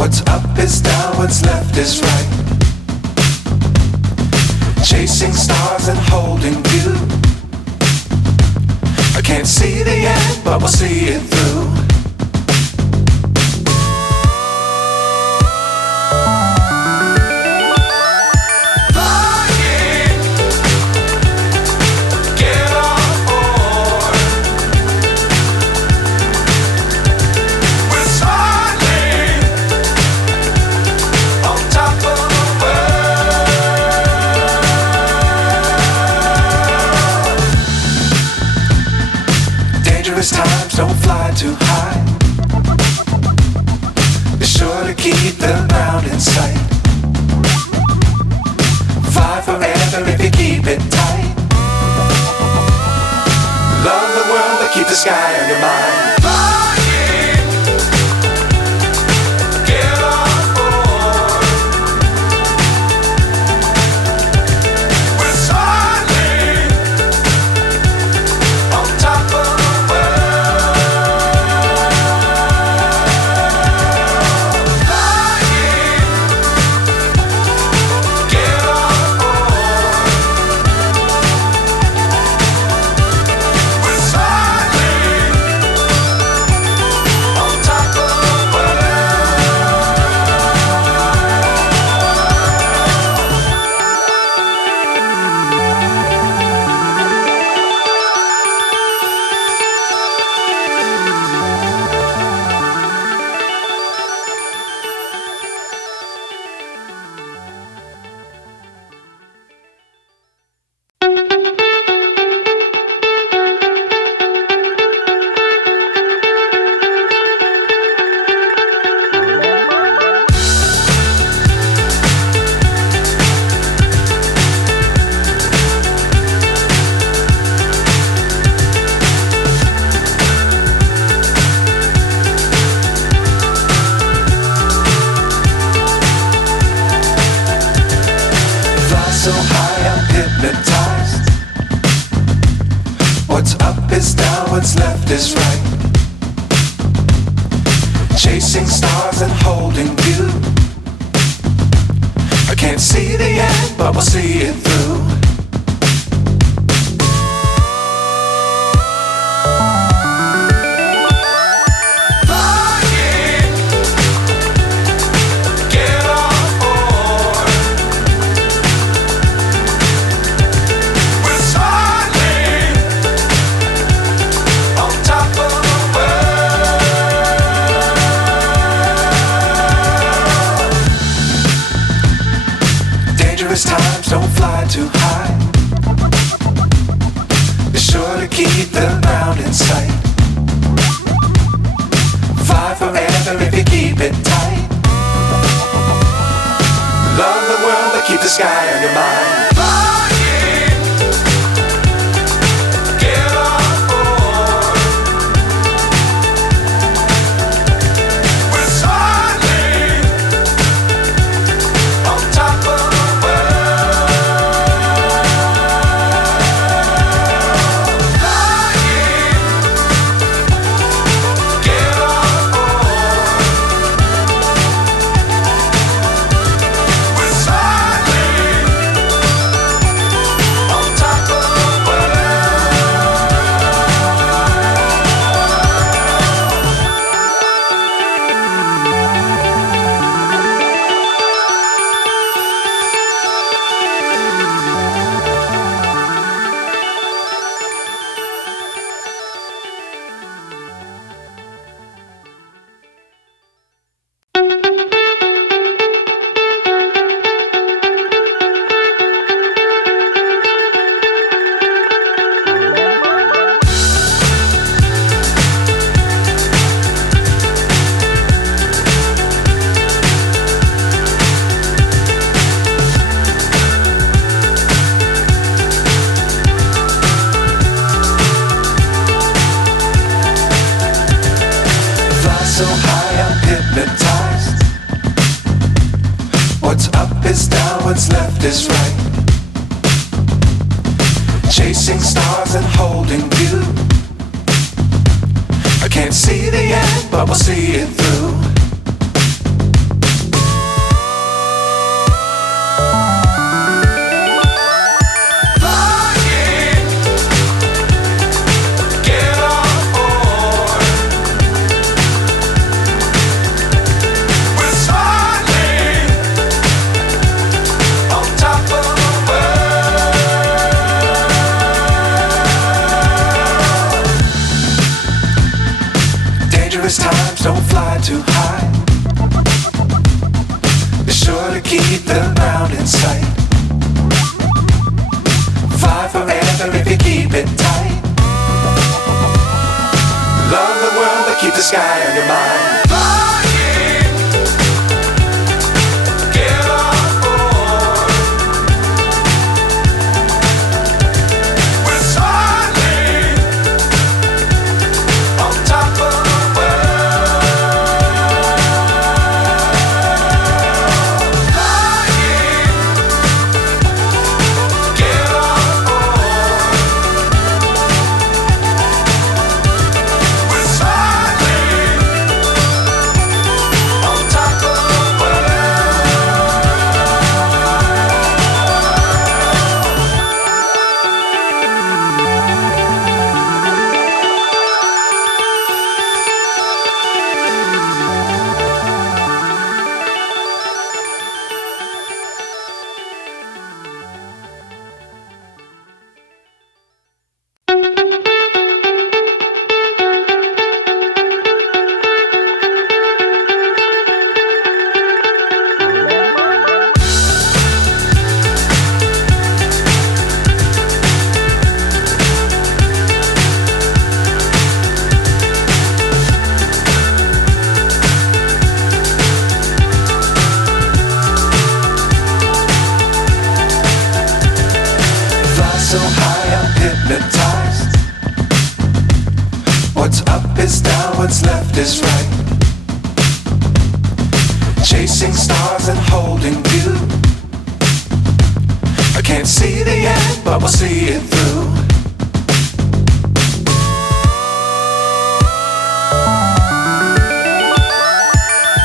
What's up is down, what's left is right. Chasing stars and holding you. I can't see the end, but we'll see it through. Times don't fly too high. Be sure to keep the ground in sight. Fly forever if you keep it tight. Love the world but keep the sky on your mind. So high I'm hypnotized. What's up is down, what's left is right. Chasing stars and holding you. I can't see the end, but we'll see it through. Times don't fly too high. Be sure to keep the ground in sight. Fly forever if you keep it tight. Love the world but keep the sky on your mind. So high I'm hypnotized. What's up is down, what's left is right. Chasing stars and holding you. I can't see the end, but we'll see it through. don't fly too high. Be sure to keep the ground in sight. Fly forever if you keep it tight. Love the world, but keep the sky on your mind. Flying, get on board. We're soaring on top of the world. Flying, get on board. We're soaring on top of the so high I'm hypnotized. What's up is down, what's left is right. Chasing stars and holding you. I can't see the end, but we'll see it through.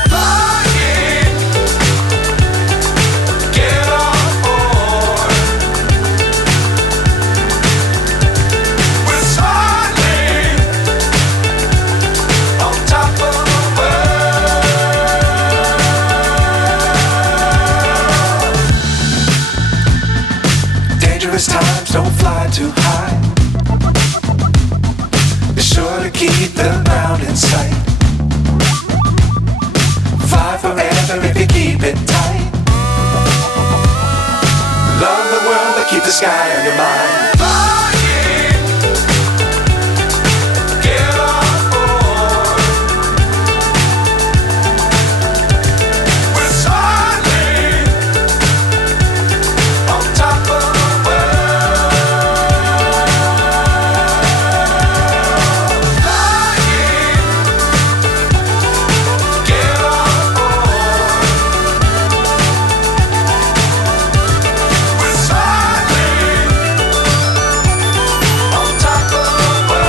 Flying, get on board. We're soaring on top of the world. Dangerous times, don't fly too high. Be sure to keep the ground in sight. Fly forever if you keep it tight. Love the world, but keep the sky on your mind. Flying, get on board. We're soaring on top of the world. Flying, get on board. We're soaring on top of the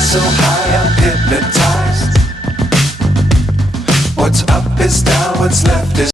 so high I'm hypnotized. What's up is down, what's left is